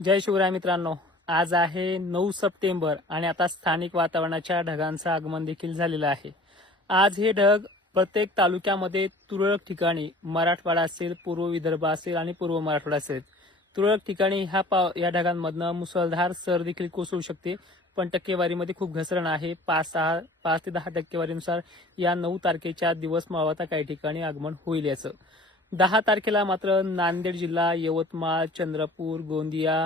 जय शिवराय मित्रांनो आज आहे नऊ सप्टेंबर आणि आता स्थानिक वातावरणाच्या ढगांचं आगमन देखील झालेलं आहे. आज हे ढग प्रत्येक तालुक्यामध्ये तुरळक ठिकाणी मराठवाडा असेल पूर्व विदर्भ असेल आणि पूर्व मराठवाडा असेल. तुरळक ठिकाणी ह्या पाव या ढगांमधनं मुसळधार सर देखील कोसळू शकते पण टक्केवारीमध्ये खूप घसरण आहे. पाच सहा पाच ते दहा टक्केवारीनुसार या नऊ तारखेच्या दिवस मावळता काही ठिकाणी आगमन होईल याचं. दहा तारखेला मात्र नांदेड जिल्हा यवतमाळ चंद्रपूर गोंदिया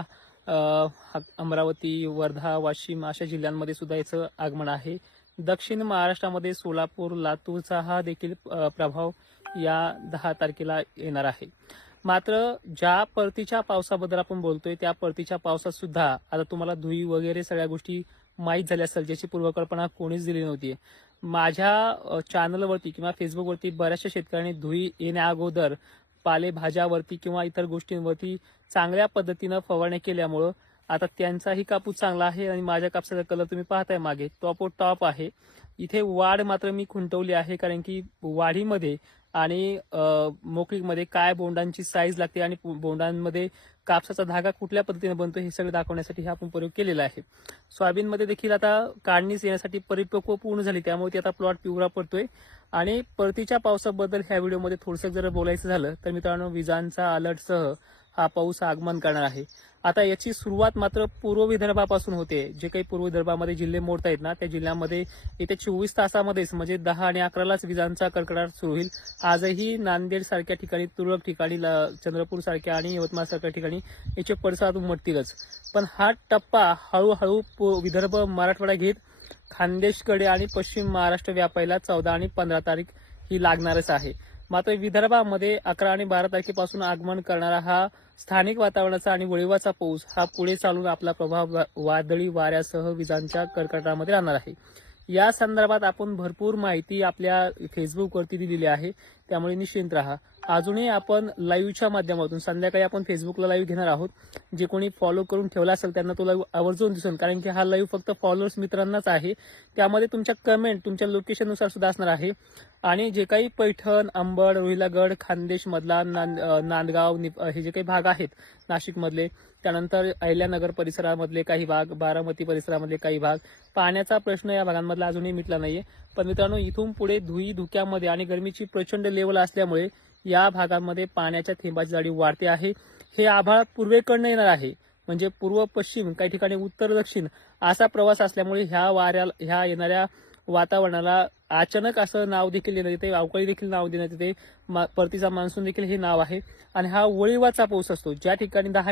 अमरावती वर्धा वाशिम अशा जिल्ह्यांमध्ये सुद्धा याचं आगमन आहे. दक्षिण महाराष्ट्रामध्ये सोलापूर लातूरचा हा देखील प्रभाव या दहा तारखेला येणार आहे. मात्र ज्या परतीच्या पावसाबद्दल आपण बोलतोय त्या परतीच्या पावसात सुद्धा आता तुम्हाला धुई वगैरे सगळ्या गोष्टी माहीत झाल्या असेल ज्याची पूर्वकल्पना कोणीच दिली नव्हती. माझ्या चॅनलवरती किंवा फेसबुकवरती बऱ्याचशा शेतकऱ्यांनी धुई येण्या अगोदर पालेभाज्यावरती किंवा इतर गोष्टींवरती चांगल्या पद्धतीनं फवारणी केल्यामुळं आता त्यांचाही कापूस चांगला आहे आणि माझ्या कापसाचा कलर तुम्ही पाहताय मागे. टॉप टॉप आहे. इथे वाढ मात्र मी खुंटवली आहे कारण की वाढीमध्ये आणि मोकळीमध्ये काय बोंडांची साईज लागते आणि बोंडांमध्ये कापसाचा धागा कुठल्या पद्धतीने बनतो हे सगळं दाखवण्यासाठी हा आपण प्रयोग केलेला आहे. सोयाबीनमध्ये देखील आता काढणीस येण्यासाठी परिपक्व पूर्ण झाली त्यामुळे ती आता प्लॉट पिवळा पडतोय. आणि परतीच्या पावसाबद्दल ह्या व्हिडिओमध्ये थोडंसं जर बोलायचं झालं तर मित्रांनो विजांचा अलर्टसह हा पाऊस आगमन करणार आहे. आता याची सुरुवात मात्र पूर्व विदर्भापासून होते. जे काही पूर्व विदर्भामध्ये जिल्हे मोडता आहेत ना त्या जिल्ह्यामध्ये येत्या चोवीस तासामध्येच म्हणजे दहा आणि अकरालाच विजांचा कडकडाट सुरू होईल. आजही नांदेड सारख्या ठिकाणी तुरळक ठिकाणी ल- चंद्रपूर सारख्या आणि यवतमाळ सारख्या ठिकाणी याचे पडसाद उमटतीलच. पण हा टप्पा हळूहळू विदर्भ मराठवाडा घेत खानदेशकडे आणि पश्चिम महाराष्ट्र व्यापायला चौदा आणि पंधरा तारीख ही लागणारच आहे. मात्र विदर्भामध्ये अकरा आणि बारा तारखेपासून आगमन करणारा हा स्थानिक वातावरणाचा आणि वळिवाचा पाऊस हा पुढे चालून आपला प्रभाव वा- वादळी वाऱ्यासह विजांच्या कडकडाटामध्ये राहणार आहे. या संदर्भात आपण भरपूर माहिती आपल्या फेसबुकवरती दिलेली आहे. त्यामुळे निश्चिंत राहा. अजूनही आपण लाईव्हच्या माध्यमातून संध्याकाळी आपण फेसबुकला लाईव्ह घेणार आहोत. जे कोणी फॉलो करून ठेवला असेल त्यांना तो लाईव्ह आवर्जून दिसेल. कारण की हा लाईव्ह फक्त फॉलोअर्स मित्रांनाच आहे. त्यामध्ये तुमच्या कमेंट तुमच्या लोकेशननुसार सुद्धा असणार आहे. आणि जे काही पैठण अंबड रोहिलागड खानदेश मधला नांद नांदगाव निप- हे जे काही भाग आहेत नाशिकमधले त्यानंतर अहिल्यानगर परिसरामधले काही भाग बारामती परिसरामधले काही भाग पाण्याचा प्रश्न या भागांमधला अजूनही मिटला नाहीये. पण मित्रांनो इथून पुढे धुई धुक्यामध्ये आणि गरमीची प्रचंड लेवल असल्यामुळे या भागांमध्ये पाण्याच्या थेंबाची जाडी वाढते आहे. हे आभाळ पूर्वेकडनं येणार आहे. म्हणजे पूर्व पश्चिम काही ठिकाणी उत्तर दक्षिण असा प्रवास असल्यामुळे ह्या वाऱ्या ह्या येणाऱ्या वातावरणाला अचानक असं नाव देखील देण्यात येते. अवकाळी देखील नाव देण्यात येते. मा- परतीचा मान्सून देखील हे नाव आहे. आणि हा वळीवाचा पाऊस असतो. ज्या ठिकाणी दहा